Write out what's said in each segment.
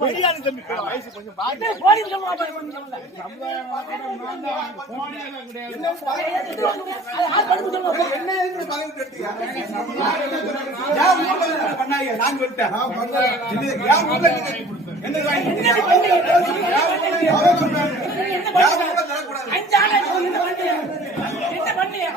பெரியாளு தம்பி வயசு கொஞ்சம் பாத்து கோடி சொல்லுவாங்க என்ன எதுக்கு பதவி எடுத்தீங்க யார் ஊர்ல பண்ணாங்க நான் சொல்லிட்டேன் இது யார் ஊர்ல என்ன வாங்கி யார் ஊர்ல தரக்கூடாது என்ன பண்ணியா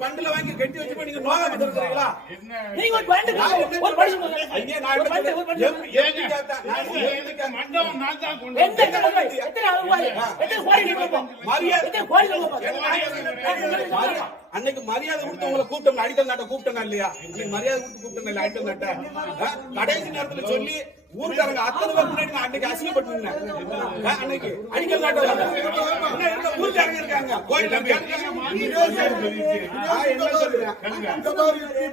பண்டுல வாங்கி கட்டி வச்சு நீங்க நோகாம இருக்கிறீங்களா? நீங்க ஒரு பண்டு ஒரு படிச்சு மண்டபம் நான் தான் கொண்டு அன்னைக்கு மரியாதை கொடுத்து உங்களை கூப்பிட்டோம் அடிக்கல் நாட்ட கூப்பிட்டா இல்லையா? இன்னைக்கு மரியாதை கொடுத்து கூப்பிட்டா அடிக்கல் நாட்ட கடைசி நேரத்துல சொல்லி ஊருக்காரங்க அத்தனை பேர் முன்னாடி நான் அன்னைக்கு அசிங்கப்பட்டு அன்னைக்கு அடிக்கல் நாட்ட ஊருக்காரங்க இருக்காங்க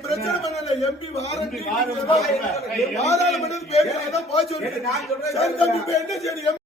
பிரச்சனை பண்ணல எம்பி வாரண்டி என்ன செய்யணும்